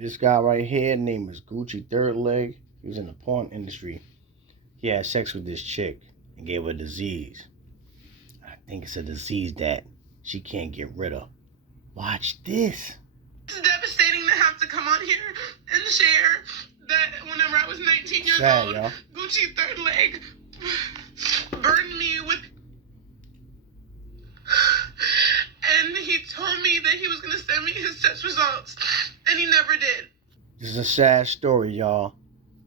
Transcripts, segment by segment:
This guy right here, name is Gucci Third Leg. He was in the porn industry. He had sex with this chick and gave her a disease. I think it's a disease that she can't get rid of. Watch this. It's devastating to have to come on here and share that whenever I was 19 years old, y'all. Gucci Third Leg burned me with... And he told me that he was going to send me his test results, and he never did. This is a sad story, y'all.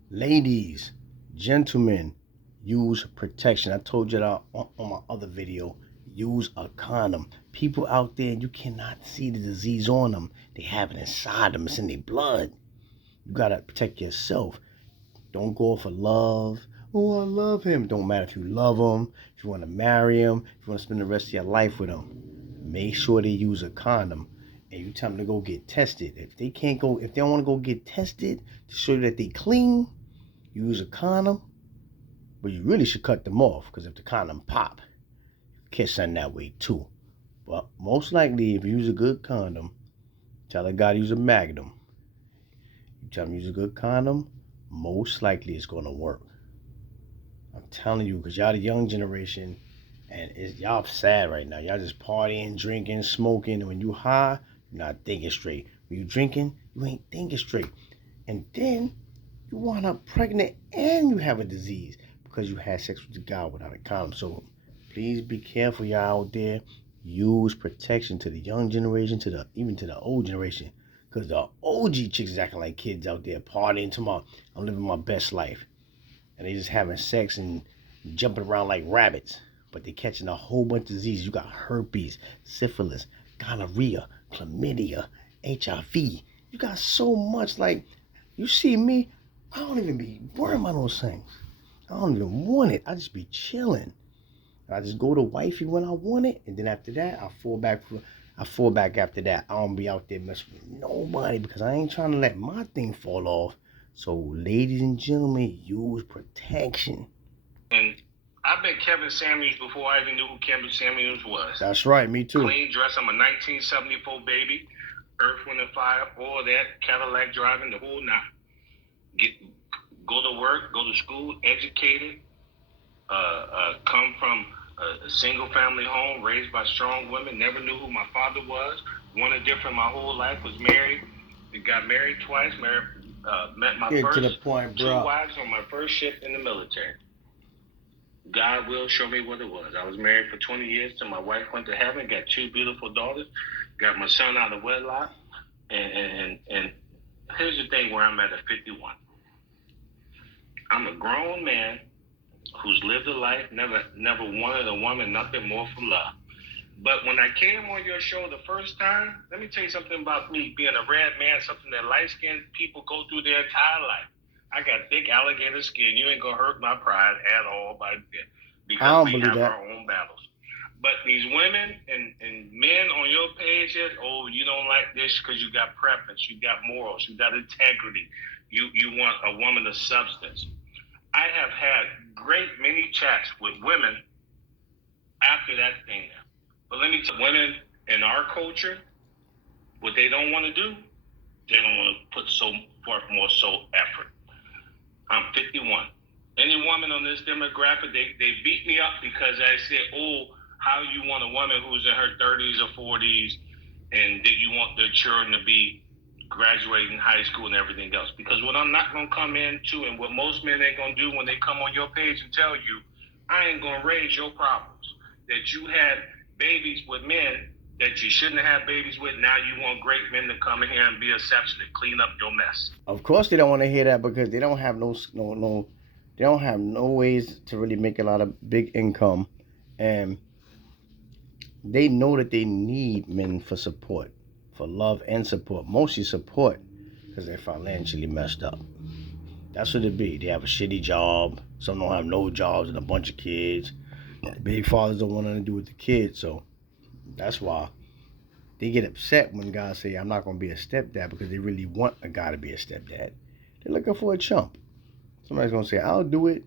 Ladies, gentlemen, use protection. I told you that on my other video. Use a condom. People out there, you cannot see the disease on them. They have it inside them. It's in their blood. You got to protect yourself. Don't go for love. Oh, I love him. Don't matter if you love him, if you want to marry him, if you want to spend the rest of your life with him. Make sure they use a condom. And you tell them to go get tested. If they don't want to go get tested to show you that they clean, use a condom. But you really should cut them off, because if the condom pop, catch something that way too. But most likely, if you use a good condom, tell a guy to use a Magnum. You tell him to use a good condom, most likely it's going to work. I'm telling you, because y'all the young generation, and y'all sad right now. Y'all just partying, drinking, smoking, and when you high, you're not thinking straight. When you drinking, you ain't thinking straight. And then you wind up pregnant and you have a disease because you had sex with the guy without a condom. So please be careful, y'all out there. Use protection to the young generation, even to the old generation. Because the OG chicks is acting like kids out there, partying tomorrow. I'm living my best life. And they just having sex and jumping around like rabbits. But they catching a whole bunch of diseases. You got herpes, syphilis, gonorrhea, chlamydia, HIV. You got so much. Like, you see me, I don't even be worrying about those things. I don't even want it. I just be chilling. I just go to wifey when I want it, and then after that, I fall back after that. I don't be out there messing with nobody because I ain't trying to let my thing fall off. So, ladies and gentlemen, use protection. And I've been Kevin Samuels before I even knew who Kevin Samuels was. That's right, me too. Clean dress, I'm a 1974 baby. Earth, Wind, and Fire, all that, Cadillac driving, the whole nine. Go to work, go to school, educated, come from a single family home, raised by strong women, never knew who my father was, wanted different my whole life, was married, got married twice, met my first two wives on my first ship in the military. God will show me what it was. I was married for 20 years till my wife went to heaven, got two beautiful daughters, got my son out of wedlock, and here's the thing where I'm at 51. I'm a grown man who's lived a life, never wanted a woman, nothing more for love. But when I came on your show the first time, let me tell you something about me being a red man, something that light-skinned people go through their entire life. I got thick alligator skin. You ain't gonna hurt my pride at all because we have our own battles. But these women and men on your page, oh, you don't like this because you got preference, you got morals, you got integrity, you want a woman of substance. I have had great many chats with women after that thing. But let me tell you, women in our culture, what they don't want to do, they don't want to put more effort. I'm 51. Any woman on this demographic, they beat me up because I said, oh, how you want a woman who's in her 30s or 40s and that you want their children to be graduating high school and everything else. Because what I'm not going to come into and what most men ain't going to do when they come on your page and tell you, I ain't going to raise your problems. That you had babies with men that you shouldn't have babies with. Now you want great men to come in here and be exception to clean up your mess. Of course they don't want to hear that because they don't have they don't have no ways to really make a lot of big income. And they know that they need men for support, for love and support. Mostly support because they're financially messed up. That's what it be. They have a shitty job. Some don't have no jobs and a bunch of kids. Baby fathers don't want nothing to do with the kids. So that's why they get upset when guys say, I'm not going to be a stepdad, because they really want a guy to be a stepdad. They're looking for a chump. Somebody's going to say, I'll do it.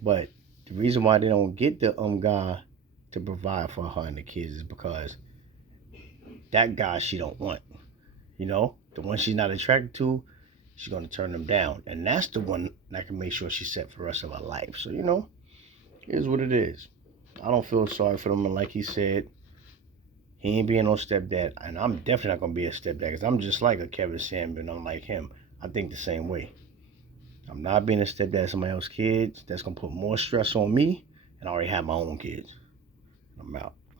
But the reason why they don't get the guy to provide for her and the kids is because that guy she don't want. You know? The one she's not attracted to, she's gonna turn them down. And that's the one that can make sure she's set for the rest of her life. So, here's what it is. I don't feel sorry for them. And like he said, he ain't being no stepdad. And I'm definitely not gonna be a stepdad because I'm just like a Kevin Samuel, unlike him. I think the same way. I'm not being a stepdad to somebody else's kids. That's gonna put more stress on me, and I already have my own kids. I'm out.